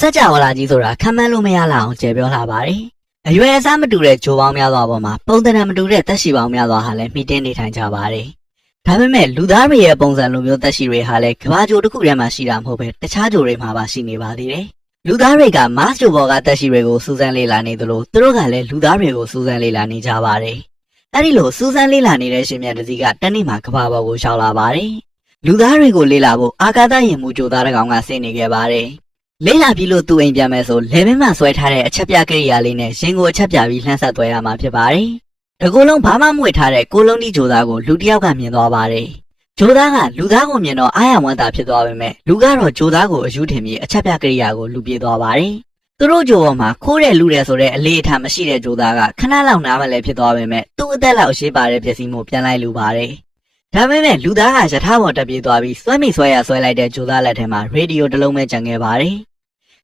စัจ java လာကြီးဆိုတာခံမှန်းလို့မရလောက်အောင်ကျေပြောလာပါတယ်အရွယ်အစားမတူတဲ့ဂျိုပေါင်းများစွာပေါ်မှာပုံသဏ္ဍာန်မတူတဲ့သက်ရှိပေါင်းများစွာဟာလည်းမိတင်းနေထိုင်ကြပါတယ်ဒါပေမဲ့လူသားတွေရဲ့ပုံစံလိုမျိုးသက်ရှိတွေဟာလည်းကဘာဂျိုတစ်ခုထဲမှာရှိတာမဟုတ်ပဲတခြားဂျိုတွေမှာပါရှိနေပါသေးတယ်လူသားတွေကမတ်ဂျိုဘော်ကသက်ရှိတွေကိုစူးစမ်းလေ့လာနေသလိုသူတို့ကလည်းလူသားတွေကိုစူးစမ်းလေ့လာနေကြပါတယ်အဲ့ဒီလိုစူးစမ်းလေ့လာနေတဲ့ရှင်မြတ်တစည်းကတနေ့မှာကဘာဘော်ကိုရှောက်လာပါတယ်လူသားတွေကိုလေ့လာဖို့အာကာသယင်မှုဂျိုသားတစ်ကောင်ကဆင်းနေခဲ့ပါတယ်လေ့လာပြီးလို့သူ့အိမ်ပြန်မယ်ဆိုလေဘင်းမှာဆွဲထားတဲ့အချက်ပြကိရိယာလေးနဲ့ရင်ကိုအချက်ပြပြီးလှမ်းဆက်သွဲရမှာဖြစ်ပါတယ်တကူလုံးဘာမှမွေထားတဲ့ကိုလုံးဒီဂျိုသားကိုလူတစ်ယောက်ကမြင်သွားပါတယ်ဂျိုသားကလူသားကိုမြင်တော့အားရဝမ်းသာဖြစ်သွားပေမဲ့လူကတော့ဂျိုသားကိုအယူထင်ပြီးအချက်ပြကိရိယာကိုလူပြေးသွားပါတယ်သူတို့ဂျိုပေါ်မှာခိုးတဲ့လူတဲ့ဆိုတဲ့အလေးအထားမရှိတဲ့ဂျိုသားကခဏလောက်နားမလဲဖြစ်သွားပေမဲ့သူ့အသက်လောက်အရှိပါတဲ့ပစ္စည်းမျိုးပြန်လိုက်လူပါတယ်ဒါပေမဲ့လူသားကယထာပေါ်တက်ပြေးသွားပြီးဆွဲမိဆွဲရဆွဲလိုက်တဲ့ဂျိုသားလက်ထဲမှာရေဒီယိုတစ်လုံးပဲကျန်ခဲ့ပါတယ်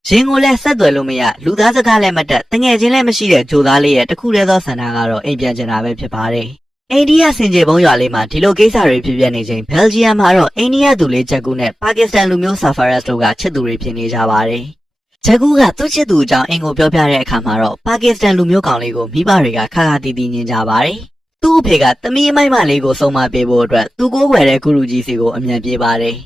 ရင်ကိုလည်းဆက်သွယ်လို့မရလူသားစကားလည်းမတက်တငယ်ချင်းလည်းမရှိတဲ့ဂျိုသားလေးရဲ့တခုတည်းသောဆန္ဒကတော့အိမ်ပြန်ချင်တာပဲဖြစ်ပါတယ်အိန္ဒိယစင်ကြေဘုံရွာလေးမှာဒီလိုကိစ္စတွေဖြစ်ပြနေချိန်ဘယ်လ်ဂျီယမ်မှာတော့အိန္ဒိယသူလေးဂျက်ကူနဲ့ပါကစ္စတန်လူမျိုးဆာဖာရက်စ်တို့ကချစ်သူတွေဖြစ်နေကြပါတယ်ဂျက်ကူကသူ့ချစ်သူအကြောင်းအိမ်ကိုပြောပြတဲ့အခါမှာတော့ပါကစ္စတန်လူမျိုးကောင်လေးကိုမိဘတွေကခါခါတီးတီးညင်ကြပါတယ်သူ့အဖေကသမီးအမိုက်မလေးကိုဆုံးမပေးဖို့အတွက်သူ့ကိုယ်ွယ်တဲ့ဂုရုကြီးစီကိုအမြန်ပြေးပါတယ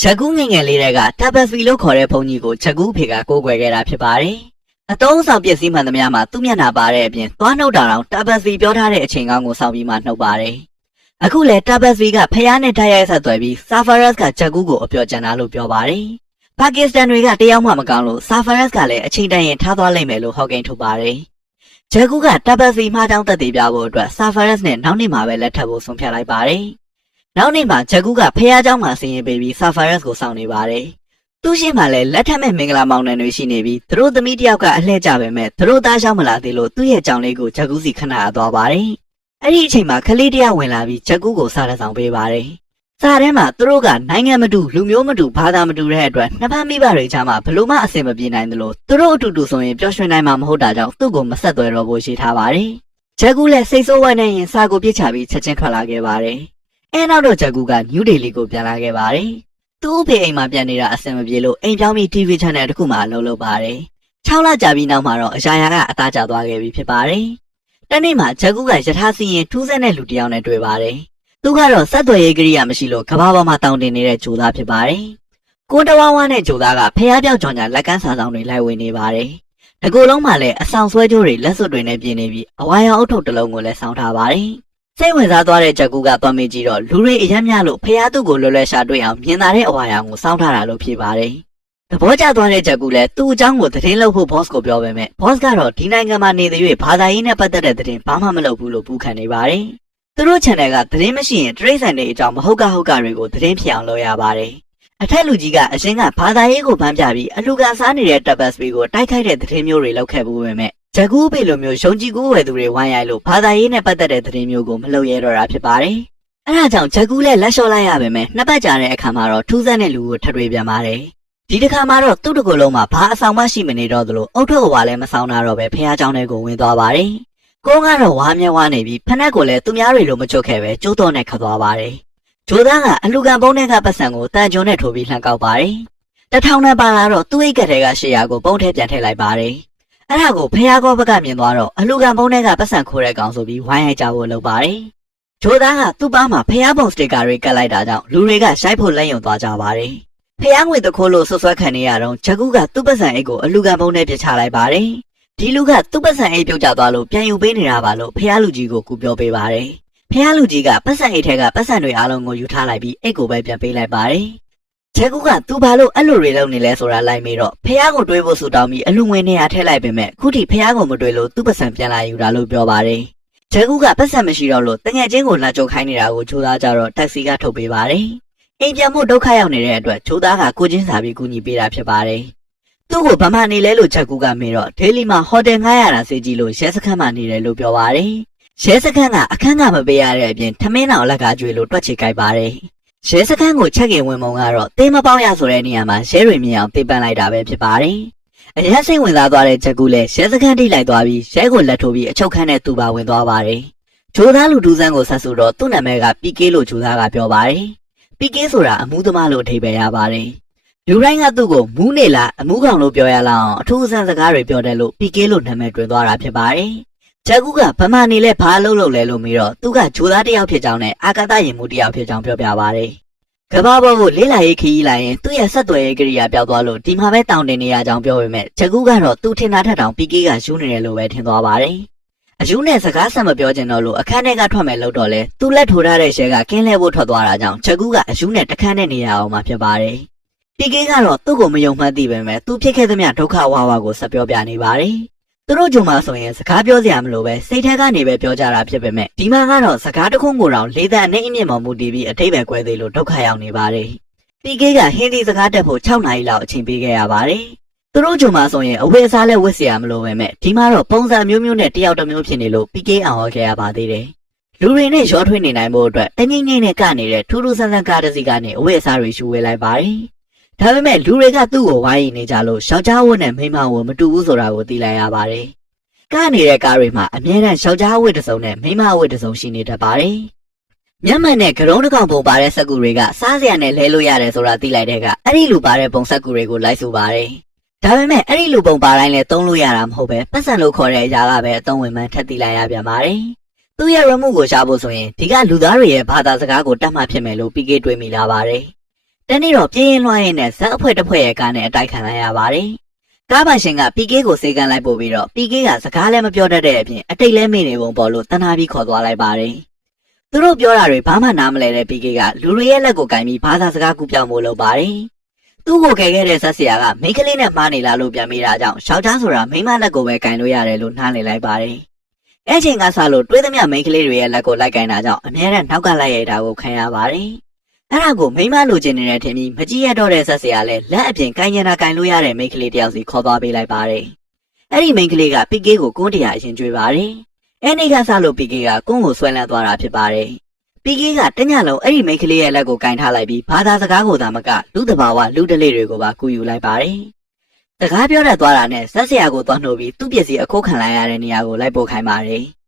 ်ဂျက်ကူငယ်ငယ်လေးတွေကတာဘတ်စဗီလို့ခေါ်တဲ့ဘုန်းကြီးကိုဂျက်ကူဖေကကိုးကွယ်ခဲ့တာဖြစ်ပါတယ်။အတုံးဆောင်ပစ္စည်းမှန်သမျှမှာသူ့မျက်နှာပါတဲ့အပြင်သွားနှုတ်တာတော့တာဘတ်စဗီပြောထားတဲ့အချိန်ကောင်းကိုစောင့်ပြီးမှနှုတ်ပါတယ်။အခုလဲတာဘတ်စဗီကဖျားနဲ့တိုက်ရိုက်ဆက်သွယ်ပြီးဆာဖာရက်စ်ကဂျက်ကူကိုအပြောကျန်တာလို့ပြောပါတယ်။ပါကစ္စတန်တွေကတယောက်မှမကောင်းလို့ဆာဖာရက်စ်ကလည်းအချိန်တန်ရင်ထားသွားလိမ့်မယ်လို့ဟောကိန်းထုတ်ပါတယ်။ဂျက်ကူကတာဘတ်စဗီမှားတောင်းသက်သေပြဖို့အတွက်ဆာဖာရက်စ်နဲ့နောက်နေ့မှာပဲလက်ထပ်ဖို့ဆုံးဖြတ်လိုက်ပါတယ်။နောက်နေ့မှာဂျက်ကူကဖះเจ้าမှာဆင်းရင်ပေးပြီးဆာဖာရက်စ်ကိုစောင့်နေပါတယ်။သူ့ရှင်းမှာလည်းလက်ထက်မဲ့မင်္ဂလာမောင်နှံတွေရှိနေပြီးသူတို့သမီးတယောက်ကအလှည့်ကြပဲမဲ့သူတို့သားရောက်မလာသေးလို့သူ့ရဲ့ကြောင်လေးကိုဂျက်ကူစီခဏအသွားပါတယ်။အဲ့ဒီအချိန်မှာကလေးတယောက်ဝင်လာပြီးဂျက်ကူကိုစားတဲ့ဆောင်ပေးပါတယ်။စားထဲမှာသူတို့ကနိုင်ငံမတူလူမျိုးမတူဘာသာမတူတဲ့အတွက်နှစ်ဖက်မိဘတွေကြားမှာဘလို့မှအဆင်မပြေနိုင်သလိုသူတို့အတူတူဆိုရင်ပျော်ရွှင်နိုင်မှာမဟုတ်တာကြောင့်သူ့ကိုမဆက်သွဲတော့ဖို့ရှိထားပါတယ်။ဂျက်ကူလည်းစိတ်ဆိုးဝမ်းနဲ့ရင်စားကိုပြစ်ချပြီးချက်ချင်းထွက်လာခဲ့ပါတယ်။အဲနောက်တော့ဂျက်ကူကနယူးဒေလီကိုပြန်လာခဲ့ပါတယ်။သူ့အဖေအိမ်မှာပြန်နေတာအဆင်မပြေလို့အိမ်ပြောင်းပြီး TV channel တစ်ခုမှအလုပ်လုပ်ပါတယ်။6လကြာပြီးနောက်မှာတော့အရာရာကအသားကျသွားခဲ့ပြီဖြစ်ပါတယ်။တနေ့မှာဂျက်ကူကယထာစီရင်ထူးဆန်းတဲ့လူတစ်ယောက်နဲ့တွေ့ပါတယ်။သူကတော့ဆက်သွယ်ရေးကိရိယာမရှိလို့ကဘာပေါ်မှာတောင်းတင်နေတဲ့ဂျိုသားဖြစ်ပါတယ်။ကိုတဝါဝါနဲ့ဂျိုသားကဖះပြောက်ကြောင်ညာလက်ကန်းစာဆောင်တွေလိုက်ဝင်နေပါတယ်။တကူလုံးမှာလည်းအဆောင်ဆွဲကြိုးတွေလက်စွပ်တွေနဲ့ပြင်နေပြီးအဝါရောင်အုတ်ထုပ်တစ်လုံးကိုလည်းဆောင်းထားပါတယ်။စိတ်ဝင်စားသွားတဲ့ဂျက်ကူကသွားမေးကြည့်တော့လူတွေအရက်များလို့ဖះသူ့ကိုလွယ်လွယ်ရှာတွေ့အောင်မြင်သာတဲ့အဝါရောင်ကိုစောင်းထားတာလို့ဖြေပါတယ်။သဘောကျသွားတဲ့ဂျက်ကူလည်းသူ့အကြောင်းကိုသတင်းလုပ်ဖို့ boss ကိုပြောပေမဲ့ boss ကတော့ဒီနိုင်ငံမှာနေတဲ့၍ဘာသာရေးနဲ့ပတ်သက်တဲ့သတင်းဘာမှမလုပ်ဘူးလို့ပူခံနေပါတယ်။သူတို့ channel ကသတင်းမရှိရင်တရိတ်ဆန်တွေအကြောင်းမဟုတ်ကတွေကိုသတင်းဖြစ်အောင်လုပ်ရပါတယ်။အထက်လူကြီးကအရင်ကဘာသာရေးကိုဗန်းပြပြီးအလူကန်စားနေတဲ့တပ်ပတ်စပီကိုတိုက်ခိုက်တဲ့သတင်းမျိုးတွေလုပ်ခဲ့ဘူးပေမဲ့ဂျက်ကူပေလိုမျိုးယုံကြည်ကိုဝယ်သူတွေဝိုင်းရိုက်လို့ဘာသာရေးနဲ့ပတ်သက်တဲ့သတင်းမျိုးကိုမလုပ်ရတော့တာဖြစ်ပါတယ်။အဲဒါကြောင့်ဂျက်ကူလည်းလက်လျှော့လိုက်ရပါမယ်။နှစ်ပတ်ကြာတဲ့အခါမှာတော့ထူးဆန်းတဲ့လူကိုထပ်တွေ့ပြန်ပါတယ်။ဒီတစ်ခါမှာတော့သူ့တကူလုံးမှာဘာအဆောင်မှရှိမနေတော့သလိုအုတ်ထုတ်အဝါလည်းမဆောင်တာတော့ပဲဖះเจ้าထဲကိုဝင်သွားပါတယ်။ကိုကတော့ဝါမျက်ဝါနေပြီးဖနက်ကိုလည်းသူများတွေလိုမချွတ်ခဲ့ပဲကျိုးတော်နဲ့ခတ်သွားပါတယ်။ဂျိုသားကအလူကန်ပုံးထဲကပတ်စံကိုတန်ကြုံနဲ့ထိုးပြီးလှန်ကောက်ပါတယ်။1000နဲ့ပါလာတော့သူ့အိတ်ကထဲက800ကိုပုံးထဲပြန်ထည့်လိုက်ပါတယ်။အဲ့ဒါကိုဖះကောဘက်ကမြင်သွားတော့အလူကန်ပုံးထဲကပတ်စံခိုးတဲ့ကောင်ဆိုပြီးဝိုင်းရိုက်ကြဖို့လုပ်ပါတယ်။ဂျိုသားကသူ့ပါးမှာဖះပုံစတစ်ကာတွေကတ်လိုက်တာကြောင့်လူတွေကရိုက်ဖို့လက်ယုံသွားကြပါတယ်။ဖះငွေတခိုးလို့ဆွဆွဲခံနေရတော့ဂျက်ကူကသူ့ပတ်စံအိတ်ကိုအလူကန်ပုံးထဲပြစ်ချလိုက်ပါတယ်။ဒီလူကသူ့ပတ်စံအိတ်ပြုတ်ကျသွားလို့ပြန်ယူပေးနေတာပါလို့ဖះလူကြီးကိုကူပြောပေးပါတယ်။ဖះလူကြီးကပတ်စံအိတ်ထဲကပတ်စံတွေအားလုံးကိုယူထားလိုက်ပြီးအိတ်ကိုပဲပြန်ပေးလိုက်ပါတယ်။ဂျက်ကူကသူဘာလို့အဲ့လိုတွေလုပ်နေလဲဆိုတာလိုက်မေးတော့ဖះကိုတွေးဖို့ဆူတောင်းပြီးအလူငွေနေရာထည့်လိုက်ပေမဲ့ခုထိဖះကိုမတွေးလို့သူ့ပတ်စံပြန်လာယူတာလို့ပြောပါတယ်။ဂျက်ကူကပတ်စံမရှိတော့လို့တငယ်ချင်းကိုလာကြုံခိုင်းနေတာကိုချိုးသားကြတော့တက်ဆီကထုတ်ပေးပါတယ်။အိမ်ပြန်မှုဒုက္ခရောက်နေတဲ့အတွက်ချိုးသားကကိုချင်းစာပြီးကူညီပေးတာဖြစ်ပါတယ်။သူ့ကိုဗမာနေလဲလို့ဂျက်ကူကမေးတော့ဒေးလီမှာဟိုတယ်ငှားရတာစေကြီးလို့ရဲစခန်းမှာနေတယ်လို့ပြောပါတယ်။ရဲစခန်းကအခန်းကမပေးရတဲ့အပြင်ထမင်းတော်လက်ကကျွေးလို့တွက်ချေကြိုက်ပါတယ်။ရဲစခန်းကိုချက်ခင်ဝင်မုံကတော့တင်းမပေါက်ရဆိုတဲ့နေရာမှာရဲတွေမြင်အောင်တေးပန်းလိုက်တာပဲဖြစ်ပါတယ်။အရင်စိတ်ဝင်စားသွားတဲ့ဂျက်ကူလည်းရဲစခန်းထိလိုက်သွားပြီးရဲကိုလက်ထိုးပြီးအချုပ်ခန်းနဲ့သူပါဝင်သွားပါတယ်။ဂျိုသားလူဒူးဆန်းကိုဆက်ဆိုတော့သူ့နာမည်ကပီကေလို့ဂျိုသားကပြောပါတယ်။ပီကေဆိုတာအမှုသမားလို့အဓိပ္ပာယ်ရပါတယ်။ လူတိုင်းကသူ့ကိုမူးနေလားအမှုကောင်လို့ပြောရလောက်အောင်အထူးအဆန်းစကားတွေပြောတယ်လို့ PK လို့နာမည်တွင်သွားတာဖြစ်ပါတယ်။ဂျက်ကူကဗမာနေလဲဘာလုပ်လဲလို့မေးတော့သူကဂျိုသားတစ်ယောက်ဖြစ်ကြောင်းနဲ့အာကာသယာဉ်မှူးတစ်ယောက်ဖြစ်ကြောင်းပြောပြပါတယ်။ကမ္ဘာပေါ်ကိုလေးလာရေးခရီးလိုက်ရင်သူ့ရဲ့ဆက်သွယ်ရေးကိရိယာပျောက်သွားလို့ဒီမှာပဲတောင်းတင်နေရကြောင်းပြောပေမဲ့ဂျက်ကူကတော့သူထင်တာထက်တောင် PK ကယူနေတယ်လို့ပဲထင်သွားပါတယ်။အယူနဲ့စကားဆက်မပြောချင်တော့လို့အခန်းထဲကထွက်မယ်လို့တော့လဲသူလက်ထိုးထားတဲ့ရှဲကကင်းလဲဖို့ထွက်သွားတာကြောင့်ဂျက်ကူကအယူနဲ့တခန်းနဲ့နေရအောင်မှဖြစ်ပါတယ်။ PK ကတော့သူ့ကိုမယုံမှန်းသိပေမဲ့သူဖြစ်ခဲ့သမျှဒုက္ခဝါဝါကိုဆက်ပြောပြနေပါတယ်။သူတို့ဂျုံမှာဆိုရင်စကားပြောစရာမလိုပဲစိတ်ထဲကနေပဲပြောကြတာဖြစ်ပေမဲ့ဒီမှာကတော့စကားတစ်ခုကိုတောင်လေးသန်းနဲ့အမြင့်မော်မူတည်ပြီးအထိပ္ပယ်ကွဲသေးလို့ဒုက္ခရောက်နေပါတယ်။ PK ကဟင်းဒီစကားတက်ဖို့6နာရီလောက်အချိန်ပေးခဲ့ရပါတယ်။သူတို့ဂျုံမှာဆိုရင်အဝတ်အစားလည်းဝတ်စရာမလိုပဲမဲ့ဒီမှာတော့ပုံစံမျိုးမျိုးနဲ့တယောက်တစ်မျိုးဖြစ်နေလို့ PK အောင်ဟောခဲ့ရပါသေးတယ်။လူတွေနဲ့ရောထွေးနေနိုင်ဖို့အတွက်တငိမ့်ငိမ့်နဲ့ကနေတဲ့ထူးထူးဆန်းဆန်းကားတစ်စီးကနေအဝတ်အစားတွေရှူဝဲလိုက်ပါတယ်။ဒါပေမဲ့လူတွေကသူ့ကိုဝိုင်းနေကြလို့ယောက်ျားဝတ်နဲ့မိန်းမဝတ်မတူဘူးဆိုတာကိုသိလိုက်ရပါတယ်။ကားနေတဲ့ကားတွေမှာအမြဲတမ်းယောက်ျားဝတ်တစ်စုံနဲ့မိန်းမဝတ်တစ်စုံရှိနေတတ်ပါတယ်။မျက်မှန်နဲ့ကရုံးတစ်ကောင်ပုံပါတဲ့စက်ကူတွေကစားစရာနဲ့လဲလို့ရတယ်ဆိုတာသိလိုက်တဲ့ကအဲ့ဒီလူပါတဲ့ပုံစက်ကူတွေကိုလိုက်ဆိုပါတယ်။ဒါပေမဲ့အဲ့ဒီလူပုံပါတိုင်းလည်းသုံးလို့ရတာမဟုတ်ပဲပတ်စံလို့ခေါ်တဲ့အရာကပဲအသုံးဝင်မှန်းထပ်သိလိုက်ရပြန်ပါတယ်။သူ့ရဲ့ရမှုကိုရှားဖို့ဆိုရင်ဒီကလူသားတွေရဲ့ဘာသာစကားကိုတတ်မှတ်ဖြစ်မယ်လို့ PK တွေးမိလာပါတယ်။တနေ့တော့ပြင်းရင်လွှမ်းရင်နဲ့ဇက်အဖွဲတစ်ဖွဲရဲ့ကားနဲ့အတိုက်ခံလိုက်ရပါတယ်။ကားပိုင်ရှင်က PK ကိုစေကန်လိုက်ပို့ပြီးတော့ PK ကစကားလည်းမပြောတတ်တဲ့အပြင်အတိတ်လည်းမေ့နေပုံပေါ်လို့တနာပြီးခေါ်သွားလိုက်ပါတယ်။သူတို့ပြောတာတွေဘာမှနားမလဲတဲ့ PK ကလူတွေရဲ့လက်ကိုကင်ပြီးဘာသာစကားကူပြောင်းဖို့လုပ်ပါတယ်။သူ့ကိုခဲ့တဲ့ဆက်ဆရာကမိန်းကလေးနဲ့မှားနေလားလို့ပြန်မိတာကြောင့်ယောက်ျားဆိုတာမိန်းမလက်ကိုပဲကင်လို့ရတယ်လို့နှားနေလိုက်ပါတယ်။အဲ့ချိန်ကစလို့တွေးသမျှမိန်းကလေးတွေရဲ့လက်ကိုလိုက်ကင်တာကြောင့်အများနဲ့နောက်ကလိုက်ရတာကိုခံရပါတယ်။အဲ့ဒါကိုမိန်းမလိုချင်နေတဲ့ထင်ပြီးမကြည့်ရတော့တဲ့ဆက်ဆရာလည်းလက်အပြင်ကင်နေတာကင်လို့ရတဲ့မိန်းကလေးတယောက်စီခေါ်သွားပေးလိုက်ပါတယ်။အဲ့ဒီမိန်းကလေးက PK ကိုကွန်းတရားအရင်ကျွေးပါတယ်။အဲ့ဒီကစလို့ PK ကကွန်းကိုဆွဲလန်းသွားတာဖြစ်ပါတယ်။ PK ကတညလုံးအဲ့ဒီမိန်းကလေးရဲ့လက်ကိုကင်ထားလိုက်ပြီးဘာသာစကားကိုသာမကလူတဘာဝလူတလေးတွေကိုပါကူယူလိုက်ပါတယ်။စကားပြောတတ်သွားတာနဲ့ဆက်ဆရာကိုသွားနှုတ်ပြီးသူ့ပစ္စည်းအခုခံလိုက်ရတဲ့နေရာကိုလိုက်ပို့ခိုင်းပါတယ်။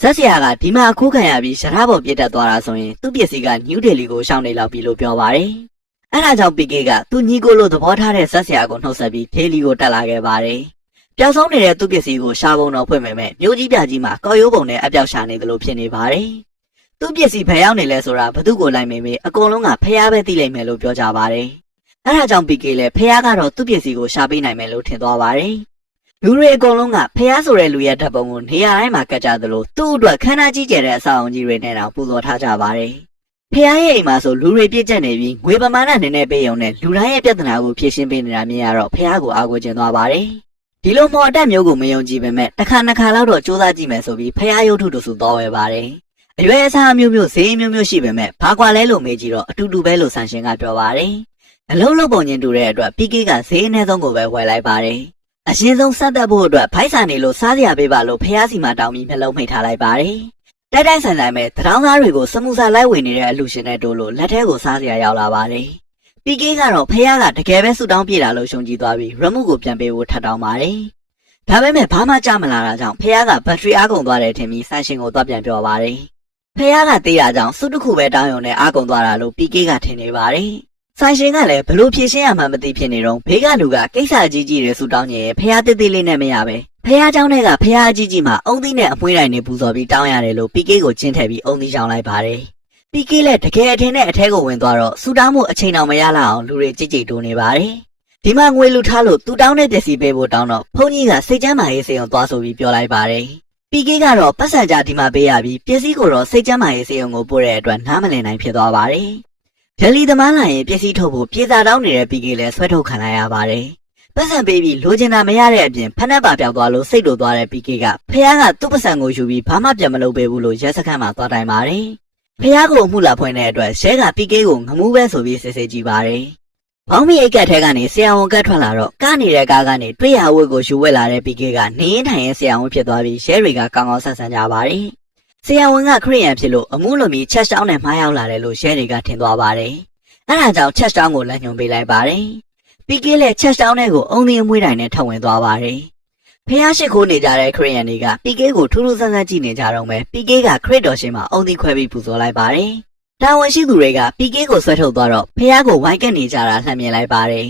ဆက်ဆရာကဒီမှာအခုခံရပြီးရှရာပေါ်ပြစ်တက်သွားတာဆိုရင်သူ့ပစ္စည်းကနယူးဒေလီကိုရှောင်းနေလောက်ပြီလို့ပြောပါတယ်။အဲ့ဒါကြောင့် PK ကသူ့ညီကိုလိုသဘောထားတဲ့ဆက်ဆရာကိုနှုတ်ဆက်ပြီးဒေလီကိုတက်လာခဲ့ပါတယ်။ပျောက်ဆုံးနေတဲ့သူ့ပစ္စည်းကိုရှာပုံတော့ဖွင့်ပေမဲ့မျိုးကြီးပြကြီးမှာကော်ရိုးပုံနဲ့အပြောက်ရှာနေသလိုဖြစ်နေပါတယ်။သူ့ပစ္စည်းဘယ်ရောက်နေလဲဆိုတာဘသူ့ကိုလိုက်မေးမေးအကုန်လုံးကဖះပဲသိလိမ့်မယ်လို့ပြောကြပါတယ်။အဲ့ဒါကြောင့် PK လည်းဖះကတော့သူ့ပစ္စည်းကိုရှာပေးနိုင်မယ်လို့ထင်သွားပါတယ်။လူတွေအကုန်လုံးကဖះဆိုတဲ့လူရဲ့ဓာတ်ပုံကိုနေရာတိုင်းမှာကတ်ကြသလိုသူ့အတွက်ခန္ဓာကြီးကျယ်တဲ့အဆောက်အုံကြီးတွေနဲ့တောင်ပူဇော်ထားကြပါတယ်။ဖះရဲ့အိမ်မှာဆိုလူတွေပြည့်ကျက်နေပြီးငွေပမာဏနည်းနည်းပေးရုံနဲ့လူတိုင်းရဲ့ပြဿနာကိုဖြေရှင်းပေးနေတာမြင်ရတော့ဖះကိုအားကိုးကျင်သွားပါတယ်။ဒီလိုမော်အတက်မျိုးကိုမယုံကြည်ပေမဲ့တစ်ခါနှစ်ခါလောက်တော့စူးစမ်းကြည့်မယ်ဆိုပြီးဖះရုပ်ထုတို့ဆိုသွားဝဲပါတယ်။အရွယ်အစားမျိုးမျိုးဈေးမျိုးမျိုးရှိပေမဲ့ဘာကွာလဲလို့မေးကြည့်တော့အတူတူပဲလို့ဆန်ရှင်ကပြောပါတယ်။အလုံးလုံးပုံချင်းတူတဲ့အတွက် PK ကဈေးအနည်းဆုံးကိုပဲဝယ်လိုက်ပါတယ်။အရင်ဆုံးစက်တက်ဖို့အတွက်ဖိုက်စာနေလို့စားစရာပေးပါလို့ဖះစီမှာတောင်းပြီးနှလုံးမိတ်ထားလိုက်ပါတယ်။တိုက်တိုက်ဆိုင်ဆိုင်ပဲတရောင်းသားတွေကိုစမှုစာလိုက်ဝင်နေတဲ့အလူရှင်နဲ့တို့လို့လက်ထဲကိုစားစရာရောက်လာပါတယ်။ PK ကတော့ဖះကတကယ်ပဲဆူတောင်းပြေတာလို့ရှုံကြည်သွားပြီးရမှုကိုပြန်ပေးဖို့ထပ်တောင်းပါတယ်။ဒါပေမဲ့ဘာမှကြမလာတာကြောင့်ဖះကဘက်ထရီအားကုန်သွားတယ်ထင်ပြီးဆန်ရှင်ကိုသွားပြန်ပြောပါတယ်။ဖះကသေးတာကြောင့်စုတစ်ခုပဲတောင်းရုံနဲ့အားကုန်သွားတာလို့ PK ကထင်နေပါတယ်။ဆိုင်ရှင်ကလည်းဘလို့ဖြည့်ရှင်းရမှမသိဖြစ်နေတော့ဘေးကလူကကိစ္စအကြီးကြီးတွေဆူတောင်းနေဖះသေးသေးလေးနဲ့မရပဲဖះเจ้าနဲ့ကဖះအကြီးကြီးမှာအုံသီးနဲ့အမွှေးတိုင်းတွေပူဇော်ပြီးတောင်းရတယ်လို့ PK ကိုကျင်းထည့်ပြီးအုံသီးချောင်းလိုက်ပါတယ်။ PK လည်းတကယ်အထင်နဲ့အထဲကိုဝင်သွားတော့ဆူတောင်းမှုအချိန်တော်မရလောက်အောင်လူတွေကြိတ်ကြိတ်တိုးနေပါတယ်။ဒီမှာငွေလူထားလို့သူတောင်းတဲ့ပစ္စည်းပေးဖို့တောင်းတော့ဘုန်းကြီးကစိတ်ချမ်းသာရေးစေအောင်သွားဆိုပြီးပြောလိုက်ပါတယ်။ PK ကတော့ပတ်စံကြဒီမှာပေးရပြီးပစ္စည်းကိုတော့စိတ်ချမ်းသာရေးစေအောင်ကိုပို့တဲ့အတွက်နားမလည်နိုင်ဖြစ်သွားပါတယ်။ဒလီသမားလာရင်ပစ္စည်းထုတ်ဖို့ပြေစာတောင်းနေတဲ့ PK လည်းဆွဲထုတ်ခံလိုက်ရပါတယ်။ပတ်စံပေးပြီးလိုချင်တာမရတဲ့အပြင်ဖက်နှက်ပါပြောက်သွားလို့စိတ်လိုသွားတဲ့ PK ကဖះကသူ့ပတ်စံကိုယူပြီးဘာမှပြန်မလုပ်ပေးဘူးလို့ရဲစခန်းမှာသွားတိုင်ပါတယ်။ဖះကိုမှုလာဖွင့်တဲ့အတွက်ရဲက PK ကိုငမှုပဲဆိုပြီးစစ်စစ်ကြည့်ပါတယ်။ဘောင်းမီအိတ်ကက်ထဲကနေဆရာဝန်ကတ်ထွက်လာတော့ကားနေတဲ့ကားကနေတွေ့ရဝတ်ကိုယူဝက်လာတဲ့ PK ကနေရင်ထိုင်ရင်ဆရာဝန်ဖြစ်သွားပြီးရဲတွေကကောင်းကောင်းဆန်းဆန်းကြပါတယ်။ဆရာဝန်ကခရီးရန်ဖြစ်လို့အမှုလိုမျိုးချက်ရှောင်းနဲ့မှားရောက်လာတယ်လို့ရဲတွေကထင်သွားပါတယ်။အဲဒါကြောင့်ချက်ရှောင်းကိုလက်ညှိုးပေးလိုက်ပါတယ်။ PK လည်းချက်ရှောင်းတဲ့ကိုအုံသီးအမွှေးတိုင်းနဲ့ထောက်ဝင်သွားပါတယ်။ဖះရှိခိုးနေကြတဲ့ခရီးရန်တွေက PK ကိုထူးထူးဆန်းဆန်းကြည့်နေကြတော့မယ်။ PK ကခရစ်တော်ရှင်မှာအုံသီးခွဲပြီးပူဇော်လိုက်ပါတယ် တာဝန်ရှိသူတွေက PK ကိုဆွဲထုတ်သွားတော့ဖះကိုဝိုင်းကက်နေကြတာလှမ်းမြင်လိုက်ပါတယ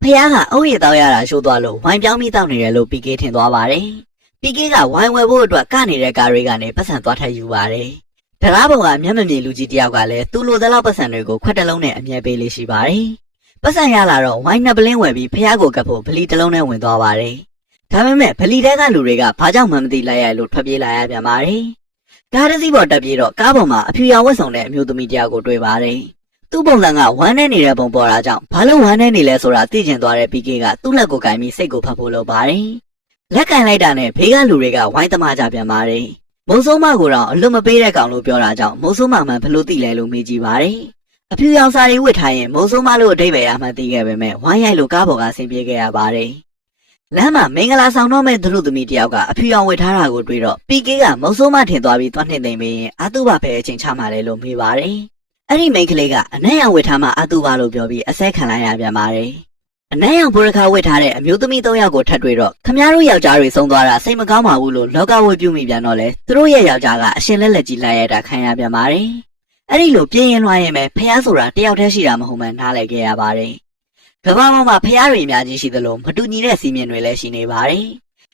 ်ဖះကအုပ်ရည်တောက်ရတာရှိုးသွားလို့ဝိုင်းပြောင်းပြီးတောက်နေတယ်လို့ PK ထင်သွားပါတယ်PK ကဝိုင်းဝဲဖို့အတွက်ကနေနေတဲ့ကားတွေကနေပတ်စံသွားထပ်ယူပါတယ်တကားပုံကမျက်မမြင်လူကြီးတယောက်ကလည်းသူ့လိုတဲ့လောက်ပတ်စံတွေကိုခွက်တလုံးနဲ့အမြဲပေးလေးရှိပါတယ်ပတ်စံရလာတော့ဝိုင်းနှစ်ပလင်းဝယ်ပြီးဖះကိုကပ်ဖို့ဗလီတစ်လုံးနဲ့ဝင်သွားပါတယ်ဒါပေမဲ့ဗလီတဲကလူတွေကဘာကြောင့်မှမသိလိုက်ရလို့ထွက်ပြေးလာရပြန်ပါတယ်ကားတစ်စီးပေါ်တက်ပြေးတော့ကားပေါ်မှာအဖြူရောင်ဝတ်ဆောင်တဲ့အမျိုးသမီးတယောက်ကိုတွေ့ပါတယ်သူ့ပုံစံကဝမ်းနဲ့နေတဲ့ပုံပေါ်တာကြောင့်ဘာလို့ဝမ်းနဲ့နေလဲဆိုတာသိကျင်သွားတဲ့ PK ကသူ့လက်ကိုကင်ပြီးစိတ်ကိုဖတ်ဖို့လုပ်ပါတယ်လက်ကင်လိုက်တာနဲ့ဘေးကလူတွေကဝိုင်းသမားကြပြန်ပါတယ်မုံဆိုးမကိုတော့အလွတ်မပေးတဲ့ကောင်လို့ပြောတာကြောင့်မုံဆိုးမမှန်ဘလို့သိလဲလို့မေးကြည့်ပါတယ်အဖြူရောင်စာတွေဝတ်ထားရင်မုံဆိုးမလို့အဓိပ္ပာယ်အမှန်သိခဲ့ပေမဲ့ဝိုင်းရိုက်လို့ကားပေါ်ကဆင်းပြေးခဲ့ရပါတယ်လမ်းမှာမင်္ဂလာဆောင်တော့မဲ့သူတို့သမီးတယောက်ကအဖြူရောင်ဝတ်ထားတာကိုတွေ့တော့ PK ကမုံဆိုးမထင်သွားပြီးသွားနှိမ့်သိမ့်ပြီးရင်အတုပါပဲအချိန်ချမှလဲလို့မေးပါတယ်အဲ့ဒီမိန်းကလေးကအနက်ရောင်ဝတ်ထားမှအတုပါလို့ပြောပြီးအဆက်ခံလိုက်ရပြန်ပါတယ်အနက်ရောင်ဘူရခါဝတ်ထားတဲ့အမျိုးသမီး၃ယောက်ကိုထပ်တွေ့တော့ခမည်းတော်ယောက်ျားတွေဆုံးသွားတာစိတ်မကောင်းပါဘူးလို့လောကဝတ်ပြုမိပြန်တော့လေသူတို့ရဲ့ယောက်ျားကအရှင်လက်လက်ကြီးလိုက်ရတာခံရပြန်ပါတယ်အဲ့ဒီလိုပြင်းရင်လွှားရင်ပဲဖះဆိုတာတယောက်တည်းရှိတာမဟုတ်မှန်းနားလည်ခဲ့ရပါတယ်ကမ္ဘာပေါ်မှာဖះတွေအများကြီးရှိသလိုမတူညီတဲ့စီမင်းတွေလည်းရှိနေပါတယ်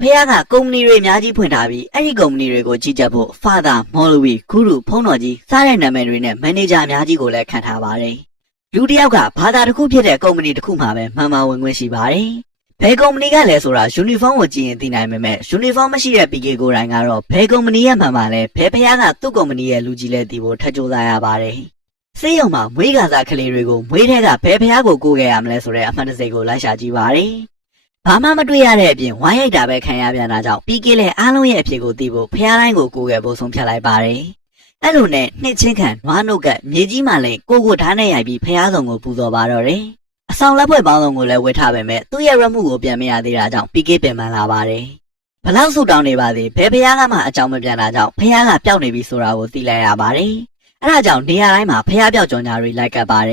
ဖះကကုမ္ပဏီတွေအများကြီးဖွင့်ထားပြီးအဲ့ဒီကုမ္ပဏီတွေကိုကြီးကြပ်ဖို့ Father, Molwi, Guru ဖုန်းတော်ကြီးစားတဲ့နာမည်တွေနဲ့မန်နေဂျာအများကြီးကိုလည်းခန့်ထားပါတယ်လူတယောက်ကဘာသာတစ်ခုဖြစ်တဲ့ကုမ္ပဏီတစ်ခုမှပဲမှန်မှန်ဝင်ခွင့်ရှိပါတယ်ဘယ်ကုမ္ပဏီကလဲဆိုတာယူနီဖောင်းကိုကြည့်ရင်သိနိုင်ပေမဲ့ယူနီဖောင်းမရှိတဲ့ PK ကိုယ်တိုင်ကတော့ဘယ်ကုမ္ပဏီရဲ့မှန်မှန်လဲဘယ်ဖះကသူ့ကုမ္ပဏီရဲ့လူကြီးလဲသိဖို့ထပ်ကြိုးစားရပါတယ်စေးရုံမှာမွေးကစားကလေးတွေကိုမွေးထဲကဘယ်ဖះကိုကိုးခဲ့ရမလဲဆိုတဲ့အမှန်တစိတ်ကိုလိုက်ရှာကြည့်ပါတယ်ဘာမှမတွေ့ရတဲ့အပြင်ဝိုင်းရိုက်တာပဲခံရပြန်တာကြောင့် PK လည်းအားလုံးရဲ့အဖြစ်ကိုသိဖို့ဖះတိုင်းကိုကိုးခဲ့ဖို့ဆုံးဖြတ်လိုက်ပါတယ်အဲ့လိုနဲ့နှစ်ချင်းခံနွားနှုတ်ကမြေကြီးမှလည်းကိုဓာတ်နဲ့ရိုက်ပြီးဖះဆောင်ကိုပူဇော်ပါတော့တယ်အဆောင်လက်ဖွဲ့ပေါင်းစုံကိုလည်းဝတ်ထားပေမဲ့သူ့ရဲ့ရမှုကိုပြန်မရသေးတာကြောင့် PK ပင်ပန်းလာပါတယ်ဘလောက်ဆူတောင်းနေပါသေးဘယ်ဖះကမှအကြောင်းမပြန်တာကြောင့်ဖះကပျောက်နေပြီဆိုတာကိုသိလိုက်ရပါတယ်အဲ့ဒါကြောင့်နေရာတိုင်းမှာဖះပျောက်ကြောင်ညာတွေလိုက်ကပ်ပါတယ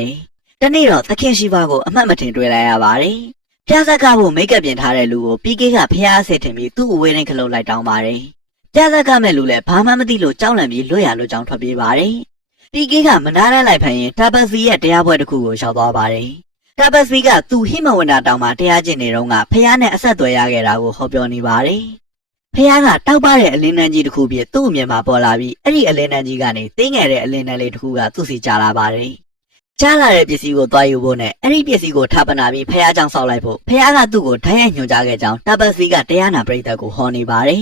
်တနေ့တော့သခင်ရှိပါကိုအမှတ်မတင်တွေ့လိုက်ရပါတယ်ပြဇက်ကဖို့မိတ်ကပ်ပြင်ထားတဲ့လူကို PK ကဖះအစစ်ထင်ပြီးသူ့အဝေးတိုင်းခလုတ်လိုက်တောင်းပါတယ်ပြဇက်ကမဲ့လူလည်းဘာမှမသိလို့ကြောက်လန့်ပြီးလွတ်ရလွတ်ကြောင်းထွက်ပြေးပါတယ်PK ကမနာရလိုက်ဖန်ရင်တာပတ်စီရဲ့တရားပွဲတစ်ခုကိုရောက်သွားပါတယ်တာပတ်စီကသူဟိမဝန္တာတောင်မှာတရားကျင့်နေတော့ကဖះနဲ့အဆက်အသွယ်ရခဲ့တာကိုဟောပြောနေပါတယ်ဖះကတောက်ပတဲ့အလင်းတန်းကြီးတစ်ခုပြည့်သူ့အမြင်မှာပေါ်လာပြီးအဲ့ဒီအလင်းတန်းကြီးကနေတင်းငယ်တဲ့အလင်းတန်းလေးတစ်ခုကသူ့စီကျလာပါတယ်ကြားလာတဲ့ပစ္စည်းကိုသွားယူဖို့နဲ့အဲ့ဒီပစ္စည်းကိုထပ်ပနာပြီးဖះကြောင့်ဆောက်လိုက်ဖို့ဖះကသူ့ကိုဓာတ်ရိုက်ညွှန်ကြားခဲ့ကြောင်းတာပတ်စီကတရားနာပရိသတ်ကိုဟောနေပါတယ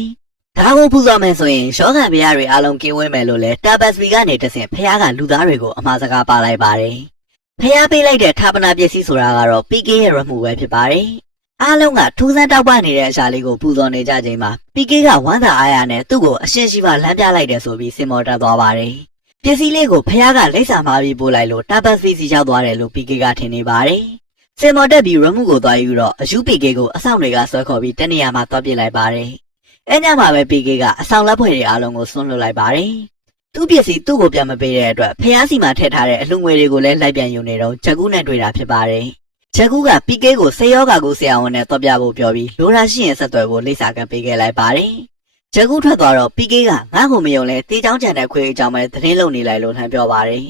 ်ဒါကိုပူဇော်မယ်ဆိုရင်ရှောခံဘုရားတွေအားလုံးကင်းဝေးမယ်လို့လဲတာပတ်စီကနေတဆင့်ဖះကလူသားတွေကိုအမှားစကားပါလိုက်ပါတယ်ဖះပေးလိုက်တဲ့ဌာပနာပစ္စည်းဆိုတာကတော့ PK ရဲ့ရမှုပဲဖြစ်ပါတယ်အားလုံးကထူးဆန်းတောက်ပနေတဲ့အရာလေးကိုပူဇော်နေကြချိန်မှာ PK ကဝမ်းသာအားရနဲ့သူ့ကိုအရှင်ရှိပါလမ်းပြလိုက်တယ်ဆိုပြီးစင်မော်တက်သွားပါတယ်ပစ္စည်းလေးကိုဖះကလိမ့်စာမှာပြီးပို့လိုက်လို့တာပတ်စီစီရောက်သွားတယ်လို့ PK ကထင်နေပါတယ်စင်မော်တက်ပြီးရမှုကိုသွားယူတော့အယူ PK ကိုအဆောင်တွေကဆွဲခေါ်ပြီးတနေရာမှာသွားပစ်လိုက်ပါတယ်အဲ့ညမှာပဲ PK ကအဆောင်လက်ဖွဲ့တွေအားလုံးကိုဆွန့်လွတ်လိုက်ပါတယ်သူ့ပစ္စည်းသူ့ကိုပြန်မပေးတဲ့အတွက်ဖះစီမှာထည့်ထားတဲ့အလှငွေတွေကိုလည်းလိုက်ပြန်ယူနေတော့ဂျက်ကူးနဲ့တွေ့တာဖြစ်ပါတယ်ဂျက်ကူးက PK ကိုဆေးရောဂါကိုဆရာဝန်နဲ့တော့ပြဖို့ပြောပြီးလိုရာရှိရင်ဆက်သွယ်ဖို့လိပ်စာကပေးခဲ့လိုက်ပါတယ်ဂျက်ကူးထွက်သွားတော့ PK ကငါ့ကိုမယုံလဲတေးချောင်းချန်တဲ့ခွေးအကြောင်းပဲသတင်းလုပ်နေလိုက်လို့ထမ်းပြောပါတယ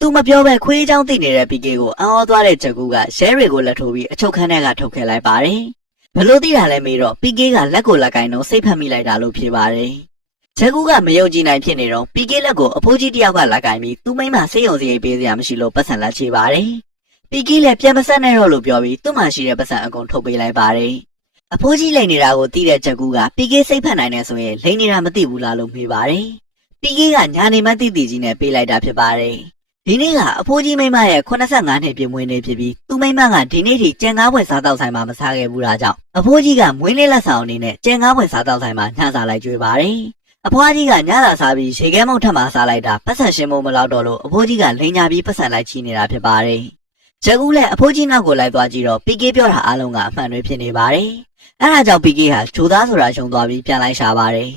်သူမပြောဘဲခွေးအကြောင်းသိနေတဲ့ PK ကိုအံ့ဩသွားတဲ့ဂျက်ကူးကရဲတွေကိုလက်ထိုးပြီးအချုပ်ခန်းထဲကထုတ်ခဲ့လိုက်ပါတယ်ဘလို့သိတာလဲမေးတော့ PK ကလက်ကိုလက်ကင်တော့စိတ်ဖက်မိလိုက်တာလို့ဖြေပါတယ်ဂျက်ကူးကမယုံကြည်နိုင်ဖြစ်နေတော့ PK လက်ကိုအဖိုးကြီးတယောက်ကလက်ကင်ပြီးသူ့မိမဆေးရုံစရိတ်ပေးစရာမရှိလို့ပတ်စံလက်ချေပါတယ်PK လည်းပြန်မဆက်နဲ့တော့လို့ပြောပြီးသူ့မှာရှိတဲ့ပတ်စံအကုန်ထုတ်ပေးလိုက်ပါတယ်အဖိုးကြီးလိန်နေတာကိုသိတဲ့ဂျက်ကူးက PK စိတ်ဖက်နိုင်တယ်ဆိုရင်လိန်နေတာမသိဘူးလားလို့မေးပါတယ် PK ကညာနေမှသိသိကြီးနဲ့ပေးလိုက်တာဖြစ်ပါတယ်ဒီနေ့ကအဖိုးကြီးမိမရဲ့85နှစ်ပြည့်မွေးနေ့ဖြစ်ပြီးသူ့မိမကဒီနေ့ထိကြံကားပွဲစားတောက်ဆိုင်မှာမစားခဲ့ဘူးတာကြောင့်အဖိုးကြီးကမွေးနေ့လက်ဆောင်အနေနဲ့ကြံကားပွဲစားတောက်ဆိုင်မှာညစာလိုက်ကြွေးပါတယ်အဖွားကြီးကညစာစားပြီးရေခဲမုတ်ထပ်မှာစားလိုက်တာပတ်စံရှင်းဖို့မလောက်တော့လို့အဖိုးကြီးကလိန်ညာပြီးပတ်စံလိုက်ချီနေတာဖြစ်ပါတယ်ဂျက်ကူးလည်းအဖိုးကြီးနောက်ကိုလိုက်သွားကြည့်တော့ PK ပြောတာအားလုံးကအမှန်တွေဖြစ်နေပါတယ်အဲ့ဒါကြောင့် PK ဟာဂျိုသားဆိုတာရှုံသွားပြီးပြန်လိုက်ရှာပါတယ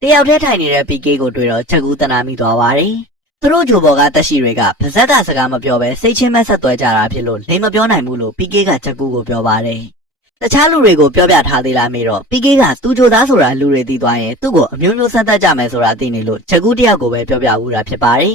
်တယောက်တည်းထိုင်နေတဲ့ PK ကိုတွေ့တော့ဂျက်ကူးတနာမိသွားပါတယ်သူတို့ဂျိုဘော်ကတက်ရှိတွေကဗဇက်ကစကားမပြောဘဲစိတ်ချင်းမဲ့ဆက်သွဲကြတာဖြစ်လို့လိမ်မပြောနိုင်ဘူးလို့ PK ကဂျက်ကူးကိုပြောပါတယ်တခြားလူတွေကိုပြောပြထားသေးလားမေးတော့ PK ကသူဂျိုသားဆိုတာလူတွေသိသွားရင်သူ့ကိုအမျိုးမျိုးဆက်သက်ကြမယ်ဆိုတာသိနေလို့ဂျက်ကူးတယောက်ကိုပဲပြောပြဦးတာဖြစ်ပါတယ်